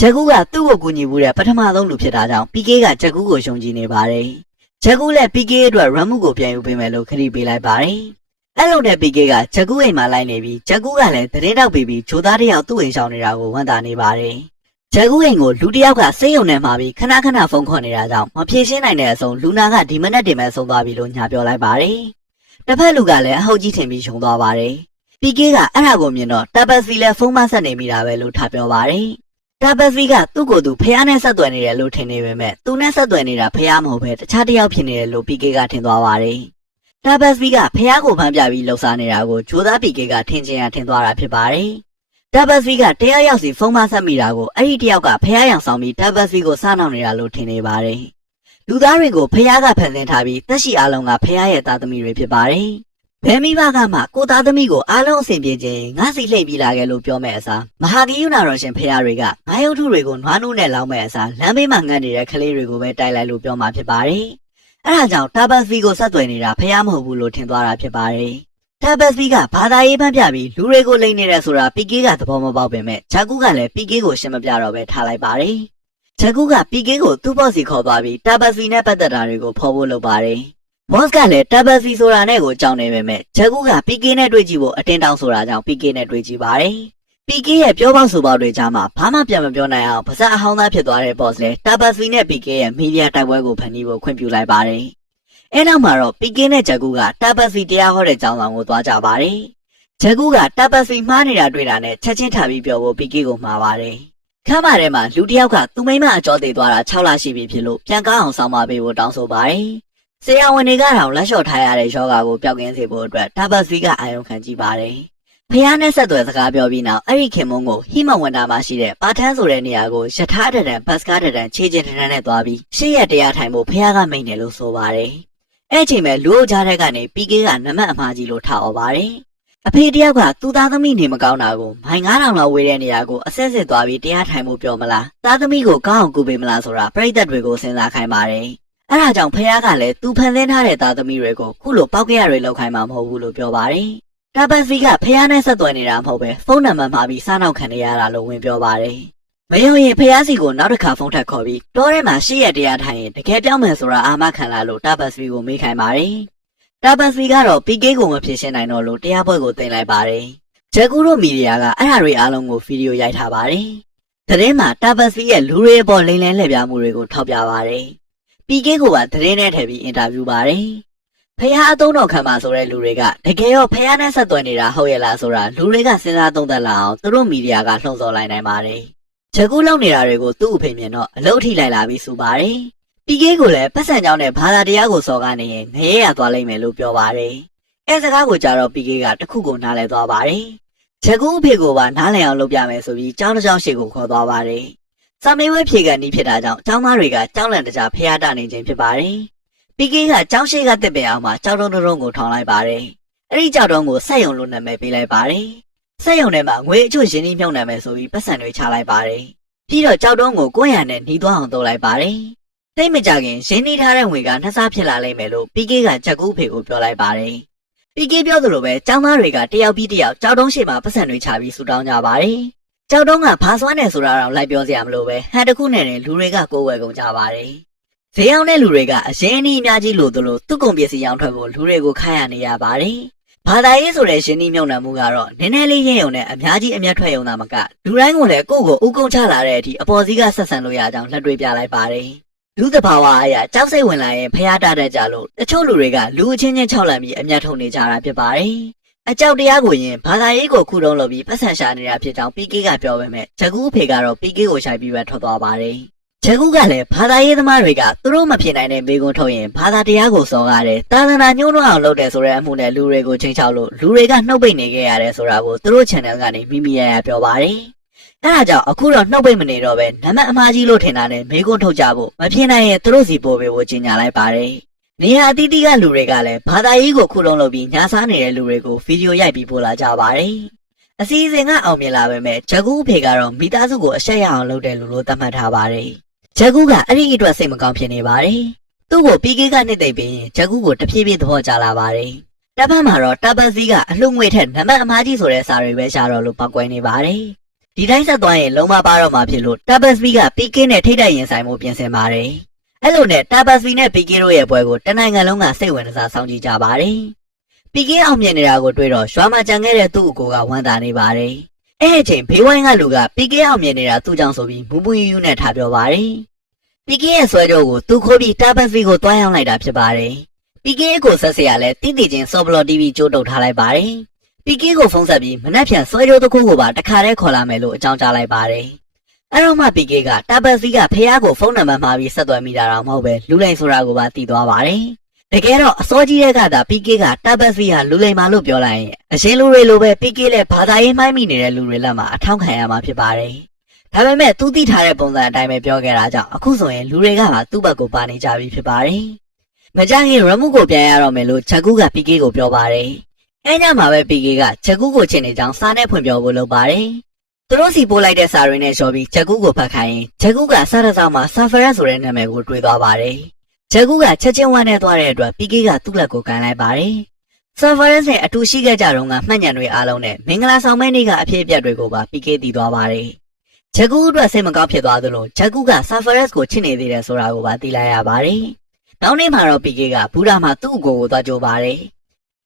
ဂျက်ကူးကသူ့ကိုကူညီမှုတဲ့ပထမဆုံးလူဖြစ်တာကြောင့် PK ကဂျက်ကူးကိုရှုံချနေပါတယ်။ဂျက်ကူးလည်း PK အတွက်ရန်မှုကိုပြန်ယူပေးမယ်လို့ခရီးပေးလိုက်ပါတယ်။အဲ့လိုနဲ့ PK ကဂျက်ကူးအိမ်မှာလိုက်နေပြီးဂျက်ကူးကလည်းသတင်းတောက်ပြီးဂျိုသားတစ်ယောက်သူ့အိမ်ဆောင်နေတာကိုဝန်တာနေပါတယ်။ဂျက်ကူးအိမ်ကိုလူတစ်ယောက်ကစိတ်ယုံနေမှာပြီးခဏဖုန်းခေါ်နေတာကြောင့်မဖြေရှင်းနိုင်တဲ့အဆုံးလူနာကဒီမနက်တင်မဲ့ဆုံးသွားပြီလို့ညာပြောလိုက်ပါတယ်။တစ်ဖက်လူကလည်းအဟုတ်ကြီးထင်ပြီးရှုံသွားပါတယ်။ PK ကအဲ့ဒါကိုမြင်တော့တာပတ်စီလည်းဖုန်းမဆက်နေမိတာပဲလို့ထပ်ပြောပါတယ်။တာပတ်စီကသူ့ကိုယ်သူဖះနဲ့ဆက်သွယ်နေတယ်လို့ထင်နေပေမဲ့သူနဲ့ဆက်သွယ်နေတာဖះမဟုတ်ပဲတခြားတစ်ယောက်ဖြစ်နေတယ်လို့ PK ကထင်သွားပါတယ်။တာပတ်စီကဖះကိုဖမ်းပြပြီးလှုပ်ရှားနေတာကိုဂျိုသား PK ကထင်ချင်ရထင်သွားတာဖြစ်ပါတယ်။တာပတ်စီကတရားရောက်စီဖုန်းမဆက်မိတာကိုအဲ့ဒီတစ်ယောက်ကဖះရောင်ဆောင်ပြီးတာပတ်စီကိုစားနှောင်နေတာလို့ထင်နေပါတယ်။လူသားတွေကိုဖះကဖန်ဆင်းထားပြီးတက်ရှိအားလုံးကဖះရဲ့သားသမီးတွေဖြစ်ပါတယ်။ဘယ်မိဘကမှကိုသားသမီးကိုအားလုံးအဆင်ပြေခြင်းငါစီလှိမ့်ပြီးလာခဲ့လို့ပြောမဲ့အစားမဟာဂီယုနာတော်ရှင်ဖះတွေကငါးရုပ်ထုတွေကိုနွားနိုးနဲ့လောင်းမဲ့အစားလမ်းဘေးမှာငတ်နေတဲ့ကလေးတွေကိုပဲတိုက်လိုက်လို့ပြောမှာဖြစ်ပါတယ်။အဲဒါကြောင့်တာပတ်စီကိုဆက်သွယ်နေတာဖះမဟုတ်ဘူးလို့ထင်သွားတာဖြစ်ပါတယ်။တာပတ်စီကဘာသာရေးဖန်ပြပြီးလူတွေကိုလိမ့်နေတယ်ဆိုတာ PK ကသဘောမပေါက်ပေမဲ့ဂျာကူကလည်း PK ကိုရှင်းမပြတော့ပဲထားလိုက်ပါတယ်။ဂျာကူက PK ကိုသူ့ဘော့စီခေါ်သွားပြီးတာပတ်စီနဲ့ပတ်သက်တာတွေကိုဖော်ဖို့လုပ်ပါတယ်။ boss ကလည်းတာပတ်စီဆိုတာနဲ့ကိုကြောက်နေပေမဲ့ဂျက်ကူက PK နဲ့တွေ့ကြည့်ဖို့အတင်းတောင်းဆိုတာကြောင့် PK နဲ့တွေ့ကြည့်ပါတယ်။ PK ရဲ့ပြောပေါက်ဆိုပေါက်တွေကြားမှာဘာမှပြန်မပြောနိုင်အောင်ပါဇက်အဟောင်းသားဖြစ်သွားတဲ့ boss လည်းတာပတ်စီနဲ့ PK ရဲ့မီဒီယာတိုက်ပွဲကိုဖန်တီးဖို့ခွင့်ပြုလိုက်ပါတယ်။အဲနောက်မှာတော့ PK နဲ့ဂျက်ကူကတာပတ်စီတရားဟောတဲ့ကျောင်းဆောင်ကိုသွားကြပါတယ်။ဂျက်ကူကတာပတ်စီမှားနေတာတွေ့တာနဲ့ချက်ချင်းထားပြီးပြောဖို့ PK ကိုမှာပါတယ်။ခမ်းမထဲမှာလူတစ်ယောက်ကသူ့မိမအကြောသေးသွားတာ6လရှိပြီဖြစ်လို့ပြန်ကားအောင်ဆောင်မပေးဖို့တောင်းဆိုပါတယ်။ဆရာဝန်တွေကတော့လက်လျှော့ထားရတဲ့ယောဂါကိုပျောက်ကင်းစေဖို့အတွက်တာပတ်စီကအာရုံခံကြည့်ပါတယ်။ဖះနဲ့ဆက်သွယ်စကားပြောပြီးနောက်အဲ့ဒီခင်မုန်းကိုဟိမဝန္တာမှာရှိတဲ့ပါထန်းဆိုတဲ့နေရာကိုယထာတရံဘတ်စကားတရံခြေချင်းတရံနဲ့သွားပြီးရှေ့ရက်တရားထိုင်ဖို့ဖះကမိန့်တယ်လို့ဆိုပါတယ်။အဲ့ချိန်မဲ့လူအုပ်ကြားတဲ့ကနေ PK ကနမတ်အမှားကြီးလို့ထားអော်ပါတယ်။အဖေတယောက်ကသူ့သားသမီးနေမကောင်းတာကိုမိုင်9000လောက်ဝေးတဲ့နေရာကိုအဆက်ဆက်သွားပြီးတရားထိုင်ဖို့ပြောမလား။သားသမီးကိုကောင်းအောင်ကူပေးမလားဆိုတာပြိတ္တတွေကိုစဉ်းစားခိုင်းပါတယ်။အဲ့ဒါကြောင့်ဖះကလည်းသူဖန်ဆင်းထားတဲ့သားသမီးတွေကိုခုလိုပောက်ကရတွေလောက်ခိုင်းမှာမဟုတ်ဘူးလို့ပြောပါတယ်။တာပတ်စီကဖះနဲ့ဆက်သွယ်နေတာမဟုတ်ပဲဖုန်းနံပါတ်မှာပြီးစားနောက်ခံနေရတာလို့ဝင်ပြောပါတယ်။မယုံရင်ဖះစီကိုနောက်တစ်ခါဖုန်းထပ်ခေါ်ပြီးတောထဲမှာရှေ့ရတရားထိုင်ရင်တကယ်ပြောင်းမယ်ဆိုတာအာမခံလာလို့တာပတ်စီကိုမေးခိုင်းပါတယ်။တာပတ်စီကတော့ PK ကိုမဖြစ်ရှင်းနိုင်တော့လို့တရားပွဲကိုတင်လိုက်ပါတယ်။ဂျက်ကူတို့မီဒီယာကအဲ့ဒါတွေအားလုံးကိုဗီဒီယိုရိုက်ထားပါတယ်။သတင်းမှာတာပတ်စီရဲ့လူတွေအပေါ်လိမ်လည်လှည့်ပြမှုတွေကိုထောက်ပြပါတယ်။ PK ကိုပါသတင်းနဲ့ထည့်ပြီးအင်တာဗျူးပါတယ်။ဖះအသုံးတော်ခံပါဆိုတဲ့လူတွေကတကယ်ရောဖះနဲ့ဆက်သွယ်နေတာဟုတ်ရဲ့လားဆိုတာလူတွေကစဉ်းစားသုံးသပ်လာအောင်သူတို့မီဒီယာကလှုံ့ဆော်လိုက်နိုင်ပါတယ်။ဂျက်ကူလောက်နေတာတွေကိုသူ့အဖေမြင်တော့အလုပ်ထိလိုက်လာပြီးဆိုပါတယ်။ PK ကိုလည်းပတ်စံကြောင်းနဲ့ဘာသာတရားကိုစော်ကားနေရင်ငရဲရသွားလိမ့်မယ်လို့ပြောပါတယ်။အဲစကားကိုကြားတော့ PK ကတခုကိုနားလဲသွားပါတယ်။ဂျက်ကူအဖေကိုပါနားလည်အောင်လုပ်ပြမယ်ဆိုပြီးကျောင်းတစ်ကျောင်းရှေ့ကိုခေါ်သွားပါတယ်။စာမေးပွဲဖြေကန်ဤဖြစ်တာကြောင့်ကျောင်းသားတွေကကျောင်းလန့်တကြားဖះတာနေခြင်းဖြစ်ပါတယ်။ PK ကကျောင်းရှိကတစ်ပင်အောင်မှာကြောက်တုံးတုံးကိုထောင်လိုက်ပါတယ်။အဲ့ဒီကြောက်တုံးကိုဆက်ယုံလို့နာမည်ပေးလိုက်ပါတယ်။ဆက်ယုံထဲမှာငွေအချို့ရင်းနှီးမြှုပ်နှံမယ်ဆိုပြီးပတ်စံတွေချလိုက်ပါတယ်။ပြီးတော့ကြောက်တုံးကိုကိုယ့်ရံနဲ့နှီးသွားအောင်လုပ်လိုက်ပါတယ်။တိတ်မကြခင်ရင်းနှီးထားတဲ့ငွေကနှစ်ဆဖြစ်လာလိမ့်မယ်လို့ PK ကဂျက်ကူဖေကိုပြောလိုက်ပါတယ်။ PK ပြောသလိုပဲကျောင်းသားတွေကတယောက်ပြီးတယောက်ကြောက်တုံးရှိမှပတ်စံတွေချပြီးဆူတောင်းကြပါတယ်။ကြောက်တုံးကဘာစွမ်းနေဆိုတာတော့လိုက်ပြောစရာမလိုပဲဟန်တစ်ခုနဲ့လူတွေကကိုယ်ဝယ်ကုန်ကြပါတယ်။ဈေးအောင်တဲ့လူတွေကအရင်အနည်းအများကြီးလို့သူတို့သူ့ကုန်ပစ္စည်းရောင်းထွက်ဖို့လူတွေကိုခိုင်းရနေရပါတယ်။ဘာသာရေးဆိုတဲ့ရှင်နီးမြုံနှံမှုကတော့နည်းနည်းလေးရင်းရုံနဲ့အများကြီးအမျက်ထွက်ရုံသာမကလူတိုင်းကလည်းကိုယ့်ကိုဥကုံချလာတဲ့အထိအပေါ်စီးကဆက်ဆံလို့ရကြောင်းလက်တွေ့ပြလိုက်ပါတယ်။လူသဘာဝအရာကြောက်စိတ်ဝင်လာရင်ဖျားတတတ်ကြလို့တချို့လူတွေကလူအချင်းချင်းခြောက်လန့်ပြီးအမျက်ထုတ်နေကြတာဖြစ်ပါတယ်။အကြောက်တရားကိုရင်ဘာသာရေးကိုခုတုံးလုပ်ပြီးပတ်စံရှာနေတာဖြစ်ကြောင်း PK ကပြောပေမဲ့ဂျက်ကူအဖေကတော့ PK ကိုရှိုက်ပြီးပဲထွက်သွားပါတယ်။ဂျက်ကူကလည်းဘာသာရေးသမားတွေကသူတို့မဖြစ်နိုင်တဲ့မိကွန်းထုတ်ရင်ဘာသာတရားကိုစော်ကားတယ်တာသနာညှိုးနှောအောင်လုပ်တယ်ဆိုတဲ့အမှုနဲ့လူတွေကိုချိန်ချောက်လို့လူတွေကနှုတ်ပိတ်နေခဲ့ရတယ်ဆိုတာကိုသူတို့ channel ကနေမိမိရရပြောပါတယ်။အဲဒါကြောင့်အခုတော့နှုတ်ပိတ်မနေတော့ပဲနမအမှားကြီးလို့ထင်တာနဲ့မိကွန်းထုတ်ကြဖို့မဖြစ်နိုင်ရင်သူတို့စီပို့ပေးဖို့ကြေညာလိုက်ပါတယ်။နေရာအသီးသီးကလူတွေကလည်းဘာသာရေးကိုခုတုံးလုပ်ပြီးညာစားနေတဲ့လူတွေကိုဗီဒီယိုရိုက်ပြီးပို့လာကြပါတယ်။အစီအစဉ်ကအောင်မြင်လာပေမဲ့ဂျက်ကူအဖေကတော့မိသားစုကိုအရှက်ရအောင်လုပ်တယ်လို့သတ်မှတ်ထားပါတယ်။ဂျက်ကူကအဲ့ဒီအတွက်စိတ်မကောင်းဖြစ်နေပါတယ်။သူ့ကို PK ကနှစ်သိမ့်ပြီးဂျက်ကူကိုတဖြည်းဖြည်းသဘောကျလာပါတယ်။တပ်ဖက်မှာတော့တပ်ပတ်စီကအလှငွေထက်နမအမားကြီးဆိုတဲ့စာတွေပဲရှာတော့လို့ပောက်ကွဲနေပါတယ်။ ဒီတိုင်းဆက်သွားရင်လုံးမပါတော့မှာဖြစ်လို့ Tabasvi က PK နဲ့ထိတ်တိုက်ရင်ဆိုင်မှုပြင်ဆင်ပါတယ်။အဲ့လိုနဲ့ Tabasvi နဲ့ PK တို့ရဲ့ပွဲကိုတနိုင်ငံလုံးကစိတ်ဝင်စားစောင့်ကြည့်ကြပါတယ်။ PK အောင်မြင်နေတာကိုတွေ့တော့ရွာမှာကြံခဲ့တဲ့သူ့အကိုကဝမ်းသာနေပါတယ်။အဲ့အချိန်ဘေးဝိုင်းကလူက PK အောင်မြင်နေတာသူ့ကြောင့်ဆိုပြီးမူမူယူယူနဲ့ထားပြောပါတယ်။ PK ရဲ့ဆွဲကြောကိုသူခိုးပြီး Tabasvi ကိုတွားရောက်လိုက်တာဖြစ်ပါတယ်။ PK ကိုဆက်စရာလဲတိတိချင်း Soblo TV ကြိုးတုပ်ထားလိုက်ပါတယ်။ PK ကိုဖုန်းဆက်ပြီးမနှက်ဖြန်ဆွဲကြောတစ်ခုကိုပါတခါတည်းခေါ်လာမယ်လို့အကြောင်းကြားလိုက်ပါတယ်။အဲ့တော့မှ PK က Tabasvi ကဖះကိုဖုန်းနံပါတ်မှာပြီးဆက်သွယ်မိတာတော့မဟုတ်ပဲလူလိမ်ဆိုတာကိုပါသိသွားပါတယ်။တကယ်တော့အစောကြီးတဲ့ကသာ PK က Tabasvi ဟာလူလိမ်ပါလို့ပြောလိုက်ရင်အရှင်လူတွေလိုပဲ PK လည်းဘာသာရေးမှိုင်းမိနေတဲ့လူတွေလက်မှာအထောက်ခံရမှာဖြစ်ပါတယ်။ဒါပေမဲ့သူသိထားတဲ့ပုံစံအတိုင်းပဲပြောခဲ့တာကြောင့်အခုဆိုရင်လူတွေကပါသူ့ဘက်ကိုပါနေကြပြီဖြစ်ပါတယ်။မကြခင်ရမှုကိုပြန်ရတော့မယ်လို့ချက်ကူက PK ကိုပြောပါတယ်။အဲညမှာပဲ PK ကချက်ကူကိုချင်နေကြောင်းစားနဲ့ဖွင့်ပြောဖို့လုပ်ပါတယ်။သူတို့စီပို့လိုက်တဲ့စာတွေနဲ့လျှော်ပြီးချက်ကူကိုဖတ်ခိုင်းရင်ချက်ကူကစားတဲ့ဆောင်မှာ Safaras ဆိုတဲ့နာမည်ကိုတွေးသွားပါတယ်။ချက်ကူကချက်ချင်းဝမ်းနဲ့သွားတဲ့အတွက် PK ကသူ့လက်ကိုကန်လိုက်ပါတယ်။ Safaras နဲ့အတူရှိခဲ့ကြတော့ကမှတ်ဉာဏ်တွေအားလုံးနဲ့မင်္ဂလာဆောင်မဲ့နေ့ကအဖြစ်အပျက်တွေကိုပါ PK သိသွားပါတယ်။ချက်ကူအတွက်စိတ်မကောင်းဖြစ်သွားသလိုချက်ကူက Safaras ကိုချစ်နေသေးတယ်ဆိုတာကိုပါသိလိုက်ရပါတယ်။နောက်နေ့မှာတော့ PK ကဘူရာမှာသူ့အကိုကိုသွားကြိုးပါတယ်။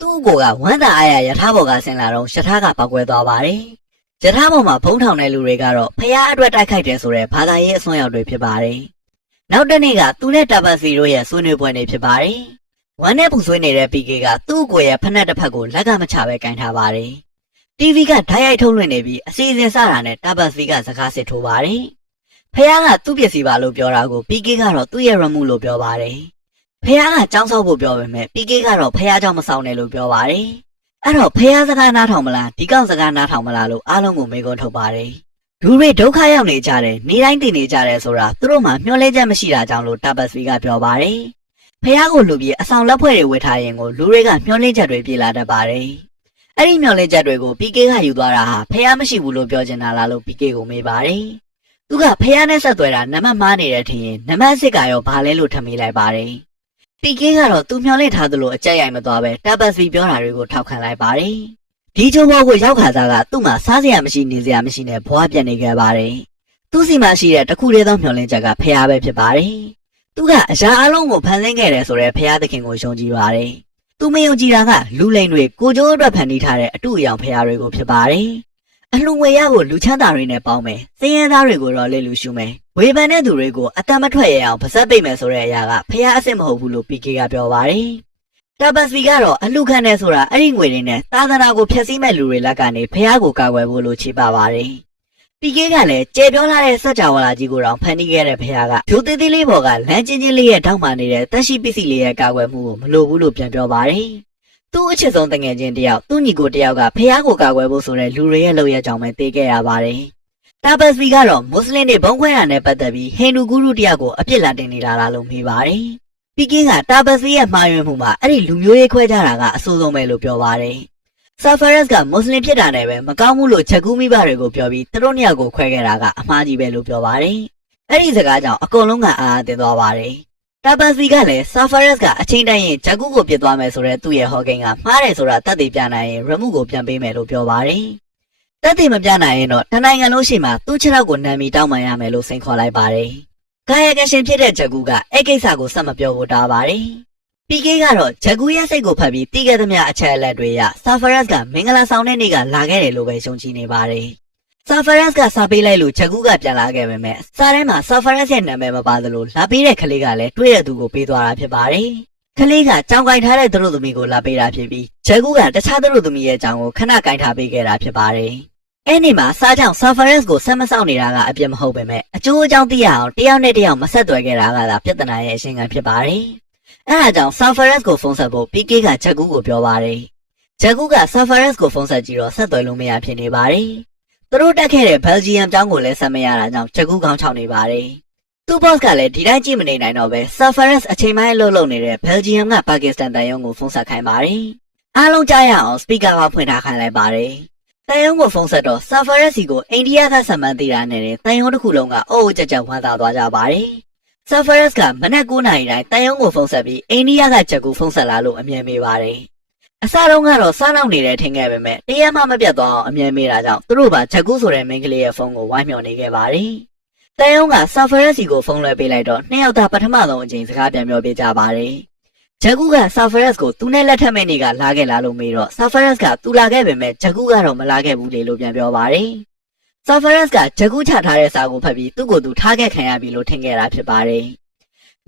သူ့အကိုကဝမ်းသာအားရရထားပေါ်ကဆင်းလာတော့ရထားကပောက်ကွဲသွားပါတယ်။ရထားပေါ်မှာဖုံးထောင်တဲ့လူတွေကတော့ဖះအတွက်တိုက်ခိုက်တယ်ဆိုတဲ့ဘာသာရေးအစွန်းရောက်တွေဖြစ်ပါတယ်။နောက်တစ်နေ့ကသူနဲ့ Tabasvi တို့ရဲ့ဆွေးနွေးပွဲနေဖြစ်ပါတယ်။ဝမ်းနဲ့ပူဆွေးနေတဲ့ PK ကသူ့အကိုရဲ့ဖက်နှက်တစ်ဖက်ကိုလက်ကမချပဲကင်ထားပါတယ်။ TV ကဓာတ်ရိုက်ထုတ်လွှင့်နေပြီးအစီအစဉ်စတာနဲ့ Tabasvi ကစကားစစ်ထိုးပါတယ်။ဖះကသူ့ပစ္စည်းပါလို့ပြောတာကို PK ကတော့သူ့ရဲ့ရမှုလို့ပြောပါတယ်။ဖះကကြောင်းဆောက်ဖို့ပြောပေမဲ့ PK ကတော့ဖះကြောင့်မဆောင်နဲ့လို့ပြောပါတယ်။အဲ့တော့ဖះစကားနားထောင်မလားဒီကောင်စကားနားထောင်မလားလို့အားလုံးကိုမေးခွန်းထုတ်ပါတယ်။လူတွေဒုက္ခရောက်နေကြတယ်နေတိုင်းတည်နေကြတယ်ဆိုတာသူတို့မှမျှော်လင့်ချက်မရှိတာကြောင့်လို့ Tabasvi ကပြောပါတယ်။ဖះကိုလူပြီးအဆောင်လက်ဖွဲ့တွေဝေထားရင်ကိုလူတွေကမျှော်လင့်ချက်တွေပြေလာတတ်ပါတယ်။အဲ့ဒီမျှော်လင့်ချက်တွေကို PK ကယူသွားတာဟာဖះမရှိဘူးလို့ပြောချင်တာလားလို့ PK ကိုမေးပါတယ်။သူကဖះနဲ့ဆက်သွယ်တာနံပါတ်မှားနေတဲ့ထင်ရင်နံပါတ်စစ်ကရောဘာလဲလို့ထပ်မေးလိုက်ပါတယ်။ PK ကတော့သူမျှော်လင့်ထားသလိုအကြက်ရိုက်မသွားပဲ Tabasvi ပြောတာတွေကိုထောက်ခံလိုက်ပါတယ်။ဒီချုံဘောကိုရောက်ခါစားကသူ့မှာစားစရာမရှိနေစရာမရှိနဲ့ဘွားပြတ်နေခဲ့ပါတယ်။သူ့စီမှာရှိတဲ့တခုတည်းသောမျှော်လင့်ချက်ကဖះပဲဖြစ်ပါတယ်။သူကအရာအလုံးကိုဖန်ဆင်းခဲ့တယ်ဆိုတဲ့ဖះသခင်ကိုယုံကြည်ပါတယ်။သူမယုံကြည်တာကလူလိမ်တွေကိုကျိုးအတွက်ဖန်တီးထားတဲ့အတူအယောင်ဖះတွေကိုဖြစ်ပါတယ်။အလှငွေရဖို့လူချမ်းသာတွေနဲ့ပေါင်းမယ်။စည်ရဲသားတွေကိုတော့လေလူရှုမယ်။ဝေဖန်တဲ့သူတွေကိုအတမထွက်ရအောင်ပါဇက်ပိတ်မယ်ဆိုတဲ့အရာကဖះအစ်စ်မဟုတ်ဘူးလို့ PK ကပြောပါတယ်။ Tabasvi ကတော့အလှခံနေဆိုတာအဲ့ဒီငွေတွေနဲ့သာသနာကိုဖျက်ဆီးမဲ့လူတွေလက်ကနေဖះကိုကာကွယ်ဖို့လို့ချေပပါတယ်။ PK ကလည်းကျေပြောလာတဲ့စัจ java လာကြီးကိုတောင်ဖန်တီးခဲ့တဲ့ဖះကဂျိုးသေးသေးလေးပေါ်ကလမ်းချင်းချင်းလေးရဲ့တောက်မှနေတဲ့တက်ရှိပစ္စည်းလေးရဲ့ကာကွယ်မှုကိုမလိုဘူးလို့ပြန်ပြောပါတယ်။သူ့အချစ်ဆုံးတငယ်ချင်းတယောက်သူ့ညီကိုတယောက်ကဖះကိုကာကွယ်ဖို့ဆိုတဲ့လူတွေရဲ့လုပ်ရကြောင်းပဲသိခဲ့ရပါတယ်။ Tabasvi ကတော့မွတ်စလင်တွေဘုံခွဲတာနဲ့ပတ်သက်ပြီးဟိန္ဒူဂုရုတယောက်ကိုအပြစ်လာတင်နေလာတာလို့မေးပါတယ်။ PK က Tabasvi ရဲ့မှားယွင်းမှုမှာအဲ့ဒီလူမျိုးရေးခွဲခြားတာကအဆိုးဆုံးပဲလို့ပြောပါတယ်။ Safaras ကမွတ်စလင်ဖြစ်တာနဲ့ပဲမကောင်းဘူးလို့ချက်ကူးမိဘတွေကိုပြောပြီးသူတို့နှစ်ယောက်ကိုခွဲခဲ့တာကအမှားကြီးပဲလို့ပြောပါတယ်။အဲ့ဒီစကားကြောင့်အကုန်လုံးကအားအသင့်သွားပါတယ်။ Tabasvi ကလည်း Safaras ကအချိန်တိုင်းရင်ချက်ကူးကိုပြစ်သွားမယ်ဆိုတဲ့သူ့ရဲ့ဟောကိန်းကမှားတယ်ဆိုတာတတ်သိပြနိုင်ရင်ရမှုကိုပြန်ပေးမယ်လို့ပြောပါတယ်။တတ်သိမပြနိုင်ရင်တော့တနိုင်ငံလုံးရှိမှသူ့ခြေထောက်ကိုနမ်းပြီးတောင်းပန်ရမယ်လို့စိန်ခေါ်လိုက်ပါတယ်။ကာယကရှင်ဖြစ်တဲ့ချက်ကူးကအဲ့ကိစ္စကိုဆက်မပြောဖို့တားပါတယ်။ PK ကတော့ချက်ကူးရဲ့စိတ်ကိုဖတ်ပြီးတီးခဲ့သမျှအချက်အလက်တွေရ Safaras ကမင်္ဂလာဆောင်တဲ့နေ့ကလာခဲ့တယ်လို့ပဲယုံကြည်နေပါတယ်။ Safaras ကစာပေးလိုက်လို့ချက်ကူးကပြန်လာခဲ့ပေမဲ့စာထဲမှာ Safaras ရဲ့နာမည်မပါသလိုလာပေးတဲ့ကလေးကလည်းတွေ့တဲ့သူကိုပေးသွားတာဖြစ်ပါတယ်။ကလေးကကြောင်ကင်ထားတဲ့သူတို့သမီးကိုလာပေးတာဖြစ်ပြီးချက်ကူးကတခြားသူတို့သမီးရဲ့ကြောင်ကိုခဏကင်ထားပေးခဲ့တာဖြစ်ပါတယ်။အဲ့ဒီမှာစားကြောင် Safaras ကိုဆက်မဆောက်နေတာကအပြစ်မဟုတ်ပေမဲ့အကျိုးအကြောင်းသိရအောင်တယောက်နဲ့တယောက်မဆက်သွယ်ခဲ့တာကသာပြဿနာရဲ့အရှင်းခံဖြစ်ပါတယ်။အဲဒါကြောင့် Safaras ကိုဖုန်းဆက်ဖို့ PK ကချက်ကူးကိုပြောပါတယ်။ချက်ကူးက Safaras ကိုဖုန်းဆက်ကြည့်တော့ဆက်သွယ်လို့မရဖြစ်နေပါတယ်။သူတို့တက်ခဲ့တဲ့ Belgium ကျောင်းကိုလည်းဆက်မရတာကြောင့်ချက်ကူးခေါင်းချောက်နေပါတယ်။သူ့ boss ကလည်းဒီတိုင်းကြည့်မနေနိုင်တော့ပဲ Safaras အချိန်ပိုင်းအလုပ်လုပ်နေတဲ့ Belgium က Pakistan တန်ယုံကိုဖုန်းဆက်ခိုင်းပါတယ်။အားလုံးကြားရအောင် speaker ကဖွင့်ထားခိုင်းလိုက်ပါတယ်။တန်ယုံကိုဖုန်းဆက်တော့ Safaras စီကိုအိန္ဒိယကဆက်မှန်းသိတာနဲ့တန်ယုံတစ်ခုလုံးကအိုးကြက်ကြက်ဝမ်းသာသွားကြပါတယ်။ Safaras ကမနက်9 နာရီတိုင်းတန်ယုံကိုဖုန်းဆက်ပြီးအိန္ဒိယကချက်ကူဖုန်းဆက်လာလို့အမြဲမေးပါတယ် အစားလုံးကတော့စားနောက်နေတဲ့ထင်ခဲ့ပေမဲ့တရားမှမပြတ်သွားအောင်အမြဲမေးတာကြောင့်သူတို့ပါချက်ကူးဆိုတဲ့မိန်းကလေးရဲ့ဖုန်းကိုဝိုင်းမျှော်နေခဲ့ပါတယ်။တန်ယုံကဆာဖရက်စီကိုဖုန်းလွှဲပေးလိုက်တော့နှစ်ယောက်သားပထမဆုံးအချိန်စကားပြန်ပြောပြကြပါတယ်။ချက်ကူးကဆာဖရက်ကိုသူနဲ့လက်ထပ်မဲ့နေကလာခဲ့လာလို့မေးတော့ဆာဖရက်သူလာခဲ့ပေမဲ့ချက်ကူးကတော့မလာခဲ့ဘူးလေလို့ပြန်ပြောပါတယ်။ဆာဖရက်ကချက်ကူးချထားတဲ့စာကိုဖတ်ပြီးသူ့ကိုယ်သူထားခဲ့ခံရပြီလို့ထင်ခဲ့တာဖြစ်ပါတယ်။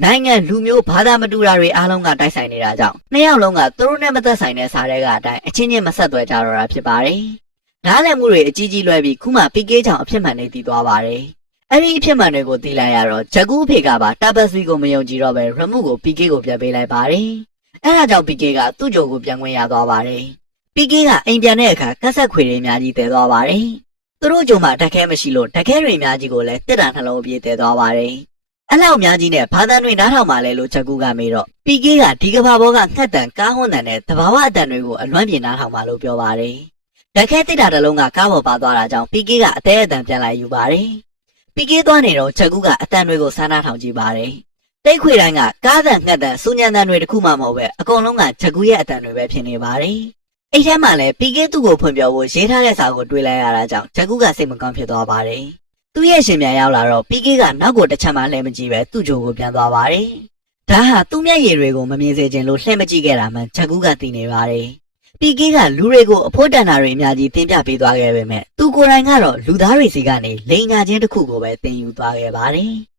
နိုင်ငံလူမျိုးဘာသာမတူတာတွေအားလုံးကတိုက်ဆိုင်နေတာကြောင့်နှစ်ယောက်လုံးကသူတို့နဲ့မသက်ဆိုင်တဲ့စာတွေကအတိုင်းအချင်းချင်းမဆက်သွဲကြတော့တာဖြစ်ပါတယ်။နားလည်မှုတွေအကြီးကြီးလွှဲပြီးခုမှပီကေးချောင်အဖြစ်မှန်နေတည်သွားပါတယ်။အဲ့ဒီအဖြစ်မှန်တွေကိုသိလိုက်ရတော့ချက်ကူးအဖေကပါတာဘတ်ဆွီကိုမယုံကြည်တော့ပဲရမှုကိုပီကေးကိုပြန်ပေးလိုက်ပါတယ်။အဲ့ဒါကြောင့်ပီကေးကသူ့ကြိုကိုပြန်ခွင့်ရသွားပါတယ်။ပီကေးကအိမ်ပြန်တဲ့အခါကက်ဆက်ခွေတွေအများကြီးတည်သွားပါတယ်။သူတို့ကြုံမှာဓာတ်ခဲမရှိလို့ဓာတ်ခဲတွေအများကြီးကိုလည်းတစ်တာနှလုံးအပြည့်တည်သွားပါတယ်။အဲ့လောက်အများကြီးနဲ့ဘာသာတွေနားထောင်မှလဲလို့ချက်ကူးကမေးတော့ပီကေးကဒီကဘာဘောကငှက်တန်ကားဟွန်းတန်နဲ့တဘာဝအတန်တွေကိုအလွမ်းပြင်နားထောင်မှလို့ပြောပါတယ်။ဓာတ်ခဲတစ်တာတစ်လုံးကကားပေါ်ပါသွားတာကြောင့်ပီကေးကအသေးအတန်ပြန်လိုက်ယူပါတယ်။ပီကေးသွားနေတော့ချက်ကူးကအတန်တွေကိုစားနာထောင်ကြည့်ပါတယ်။တိတ်ခွေတိုင်းကကားတန်ငှက်တန်စူညံတန်တွေတခုမှမဟုတ်ပဲအကုန်လုံးကချက်ကူးရဲ့အတန်တွေပဲဖြစ်နေပါတယ်။အဲ့ထဲမှာလည်းပီကေးသူ့ကိုဖွင့်ပြဖို့ရေးထားတဲ့စာကိုတွေးလိုက်ရတာကြောင့်ချက်ကူးကစိတ်မကောင်းဖြစ်သွားပါတယ်။သူ့ရဲ့ရှင်ပြန်ရောက်လာတော့ပီကေးကနောက်ကိုတစ်ချက်မှလှည့်မကြည့်ပဲသူ့ကြိုကိုပြန်သွားပါတယ်။ဒါဟာသူ့မျက်ရည်တွေကိုမမြင်စေချင်လို့လှည့်မကြည့်ခဲ့တာမှချက်ကူးကသိနေပါတယ်။ပီကေးကလူတွေကိုအဖို့တန်တာတွေအများကြီးတင်ပြပေးသွားခဲ့ပေမဲ့သူကိုယ်တိုင်ကတော့လူသားတွေစီကနေလိန်ညာချင်းတစ်ခုကိုပဲသင်ယူသွားခဲ့ပါတယ်။